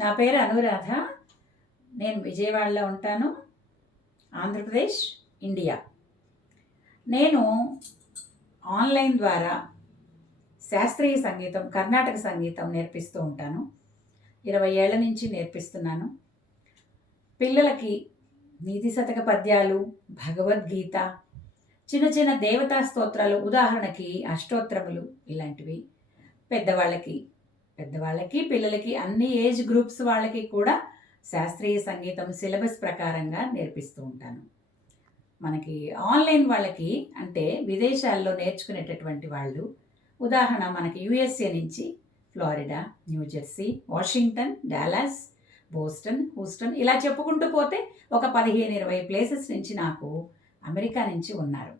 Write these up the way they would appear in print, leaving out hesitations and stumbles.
నా పేరు అనురాధ. నేను విజయవాడలో ఉంటాను, ఆంధ్రప్రదేశ్, ఇండియా. నేను ఆన్లైన్ ద్వారా శాస్త్రీయ సంగీతం, కర్ణాటక సంగీతం నేర్పిస్తూ ఉంటాను. 20 ఏళ్ల నుంచి నేర్పిస్తున్నాను. పిల్లలకి నీతి శతక పద్యాలు, భగవద్గీత, చిన్న చిన్న దేవతా స్తోత్రాలు, ఉదాహరణకి అష్టోత్తరములు ఇలాంటివి. పెద్దవాళ్ళకి పిల్లలకి అన్ని ఏజ్ గ్రూప్స్ వాళ్ళకి కూడా శాస్త్రీయ సంగీతం సిలబస్ ప్రకారంగా నేర్పిస్తూ ఉంటాను. మనకి ఆన్లైన్ వాళ్ళకి అంటే విదేశాల్లో నేర్చుకునేటటువంటి వాళ్ళు, ఉదాహరణ మనకి యుఎస్ఏ నుంచి Florida, New Jersey, Washington, Dallas, Boston, Houston ఇలా చెప్పుకుంటూ పోతే ఒక 15-20 ప్లేసెస్ నుంచి నాకు అమెరికా నుంచి ఉన్నారు.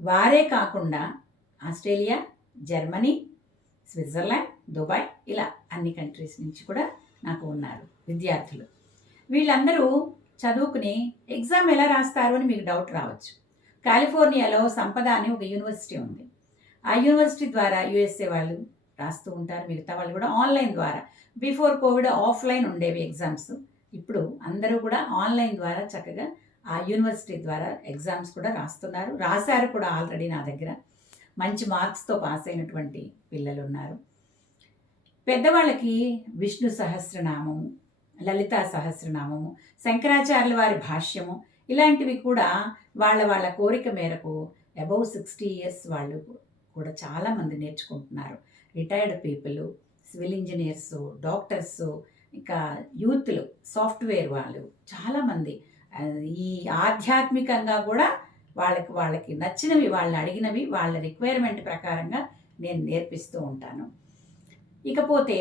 వారే కాకుండా ఆస్ట్రేలియా, జర్మనీ, స్విట్జర్లాండ్, దుబాయ్ ఇలా అన్ని కంట్రీస్ నుంచి కూడా నాకు ఉన్నారు విద్యార్థులు. వీళ్ళందరూ చదువుకుని ఎగ్జామ్ ఎలా రాస్తారు అని మీకు డౌట్ రావచ్చు. కాలిఫోర్నియాలో సంపద అని ఒక యూనివర్సిటీ ఉంది. ఆ యూనివర్సిటీ ద్వారా యుఎస్ఏ వాళ్ళు రాస్తూ ఉంటారు. మిగతా వాళ్ళు కూడా ఆన్లైన్ ద్వారా. బిఫోర్ కోవిడ్ ఆఫ్లైన్ ఉండేవి ఎగ్జామ్స్. ఇప్పుడు అందరూ కూడా ఆన్లైన్ ద్వారా చక్కగా ఆ యూనివర్సిటీ ద్వారా ఎగ్జామ్స్ కూడా రాశారు కూడా ఆల్రెడీ నా దగ్గర. మంచి మార్క్స్తో పాస్ అయినటువంటి పిల్లలు ఉన్నారు. పెద్దవాళ్ళకి విష్ణు సహస్రనామము, లలితా సహస్రనామము, శంకరాచార్యుల వారి భాష్యము ఇలాంటివి కూడా వాళ్ళ కోరిక మేరకు అబౌవ్ 60 years వాళ్ళు కూడా చాలామంది నేర్చుకుంటున్నారు. Retired people, civil engineers, doctors, ఇంకా యూత్లు, సాఫ్ట్వేర్ వాళ్ళు చాలామంది ఈ ఆధ్యాత్మికంగా కూడా వాళ్ళకి నచ్చినవి, వాళ్ళు అడిగినవి, వాళ్ళ రిక్వైర్మెంట్ ప్రకారంగా నేను నేర్పిస్తూ ఉంటాను. ఇకపోతే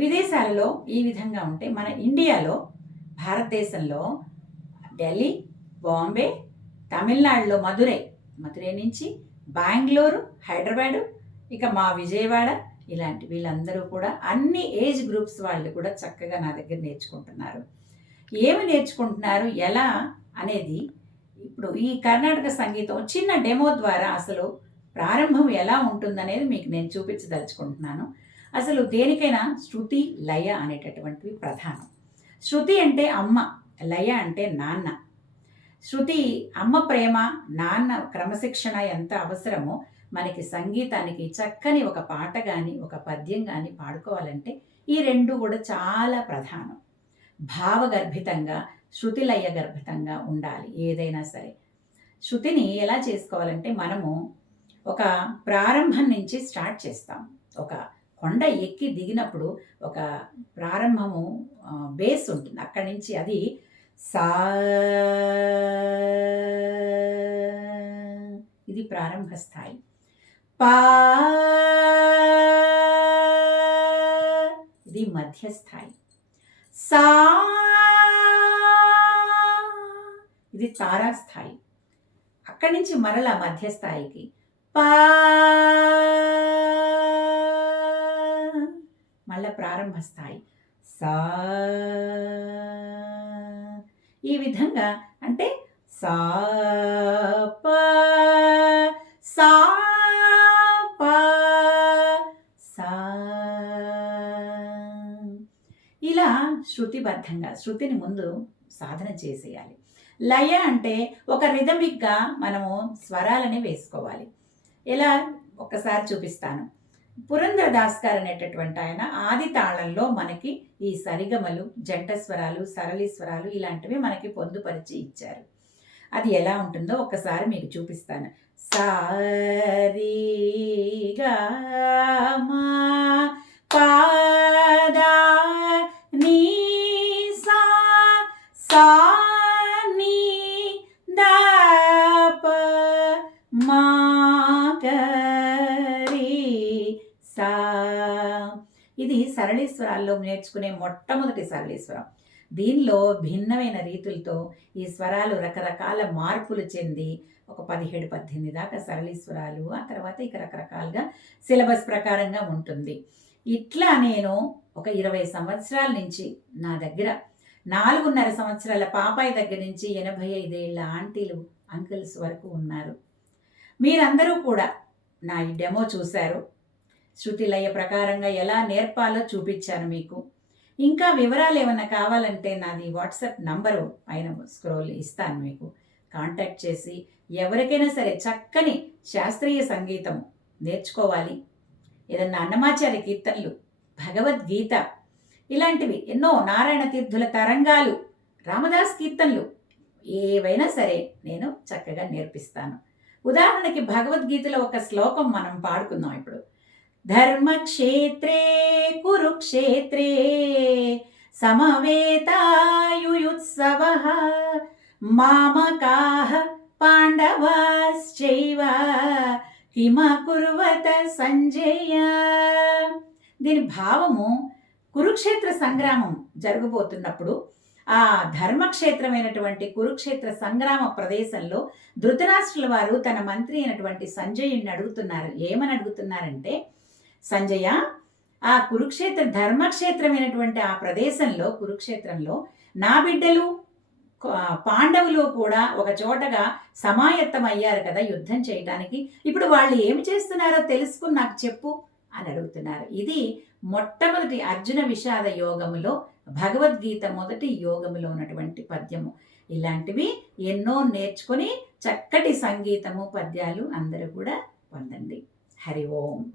విదేశాలలో ఈ విధంగా ఉంటే మన ఇండియాలో, భారతదేశంలో ఢిల్లీ, బాంబే, తమిళనాడులో మధురై నుంచి బెంగళూరు, హైదరాబాదు, ఇక మా విజయవాడ ఇలాంటి వీళ్ళందరూ కూడా అన్ని ఏజ్ గ్రూప్స్ వాళ్ళు కూడా చక్కగా నా దగ్గర నేర్చుకుంటున్నారు. ఏమి నేర్చుకుంటున్నారు, ఎలా అనేది ఇప్పుడు ఈ కర్ణాటక సంగీతం చిన్న డెమో ద్వారా అసలు ప్రారంభం ఎలా ఉంటుందనేది మీకు నేను చూపించదలుచుకుంటున్నాను. అసలు దేనికైనా శృతి, లయ అనేటటువంటివి ప్రధానం. శృతి అంటే అమ్మ, లయ అంటే నాన్న. శృతి అమ్మ ప్రేమ, నాన్న క్రమశిక్షణ ఎంత అవసరమో మనకి సంగీతానికి చక్కని ఒక పాట కానీ ఒక పద్యం కానీ పాడుకోవాలంటే ఈ రెండు కూడా చాలా ప్రధానం. భావగర్భితంగా, శృతిలయ గర్భితంగా ఉండాలి ఏదైనా సరే. శృతిని ఎలా చేసుకోవాలంటే మనము ఒక ప్రారంభం నుంచి స్టార్ట్ చేస్తాం. ఒక కొండ ఎక్కి దిగినప్పుడు ఒక ప్రారంభము బేస్ ఉంటుంది, అక్కడి నుంచి అది సా, ఇది ప్రారంభ స్థాయి. పా, ఇది మధ్యస్థాయి. సా, ఇది తారాస్థాయి. అక్కడి నుంచి మరలా మధ్యస్థాయికి పా, మళ్ళా ప్రారంభ స్థాయి సా. ఈ విధంగా అంటే సా ప, సా ప, సా. ఇలా శృతిబద్ధంగా శృతిని ముందు సాధన చేసేయాలి. లయ అంటే ఒక రిథమిక్గా మనము స్వరాలని వేసుకోవాలి. ఎలా ఒక్కసారి చూపిస్తాను. పురంధరదాస్ గారు అనేటటువంటి ఆయన ఆది తాళంలో మనకి ఈ సరిగమలు, జంట స్వరాలు, సరళి స్వరాలు ఇలాంటివి మనకి పొందుపరిచి ఇచ్చారు. అది ఎలా ఉంటుందో ఒక్కసారి మీకు చూపిస్తాను. సారి గా మా పా దా నీ సా, సా నీ దా ప మా గా రి సా. ఇది సరళీస్వరాల్లో నేర్చుకునే మొట్టమొదటి సరళీస్వరం. దీనిలో భిన్నమైన రీతులతో ఈ స్వరాలు రకరకాల మార్పులు చెంది ఒక 17-18 దాకా సరళీస్వరాలు, ఆ తర్వాత ఇక రకరకాలుగా సిలబస్ ప్రకారంగా ఉంటుంది. ఇట్లా నేను ఒక 20 సంవత్సరాల నుంచి నా దగ్గర 4.5 సంవత్సరాల పాపాయి దగ్గర నుంచి 85 ఏళ్ల ఆంటీలు, అంకుల్స్ వరకు ఉన్నారు. మీరందరూ కూడా నా ఈ డెమో చూశారు. శృతి లయ ప్రకారంగా ఎలా నేర్పాలో చూపించాను మీకు. ఇంకా వివరాలు ఏమైనా కావాలంటే నాది వాట్సాప్ నంబరు పైన స్క్రోల్ ఇస్తాను మీకు. కాంటాక్ట్ చేసి ఎవరికైనా సరే చక్కని శాస్త్రీయ సంగీతం నేర్చుకోవాలి, ఏదన్నా అన్నమాచార్య కీర్తనలు, భగవద్గీత ఇలాంటివి ఎన్నో, నారాయణ తీర్థుల తరంగాలు, రామదాస్ కీర్తనలు ఏవైనా సరే నేను చక్కగా నేర్పిస్తాను. ఉదాహరణకి భగవద్గీతలో ఒక శ్లోకం మనం పాడుకుందాం ఇప్పుడు. ధర్మక్షేత్రే కురుక్షేత్రే సమవేతాయుయుత్సవః మామకాః పాండవాశ్చైవ కిమకుర్వత సంజయ. దీని భావము, కురుక్షేత్ర సంగ్రామం జరగబోతున్నప్పుడు ఆ ధర్మక్షేత్రమైనటువంటి కురుక్షేత్ర సంగ్రామ ప్రదేశంలో ధృతరాష్ట్రుల వారు తన మంత్రి అయినటువంటి సంజయుడిని అడుగుతున్నారు. ఏమని అడుగుతున్నారంటే, సంజయ, ఆ కురుక్షేత్ర ధర్మక్షేత్రమైనటువంటి ఆ ప్రదేశంలో, కురుక్షేత్రంలో నా బిడ్డలు పాండవులు కూడా ఒక చోటగా సమాయత్తమయ్యారు కదా యుద్ధం చేయటానికి. ఇప్పుడు వాళ్ళు ఏమి చేస్తున్నారో తెలుసుకుని నాకు చెప్పు అని అడుగుతున్నారు. ఇది మొట్టమొదటి అర్జున విషాద యోగములో, భగవద్గీత మొదటి యోగములో ఉన్నటువంటి పద్యము. ఇలాంటివి ఎన్నో నేర్చుకొని చక్కటి సంగీతము, పద్యాలు అందరూ కూడా పొందండి. హరి ఓం.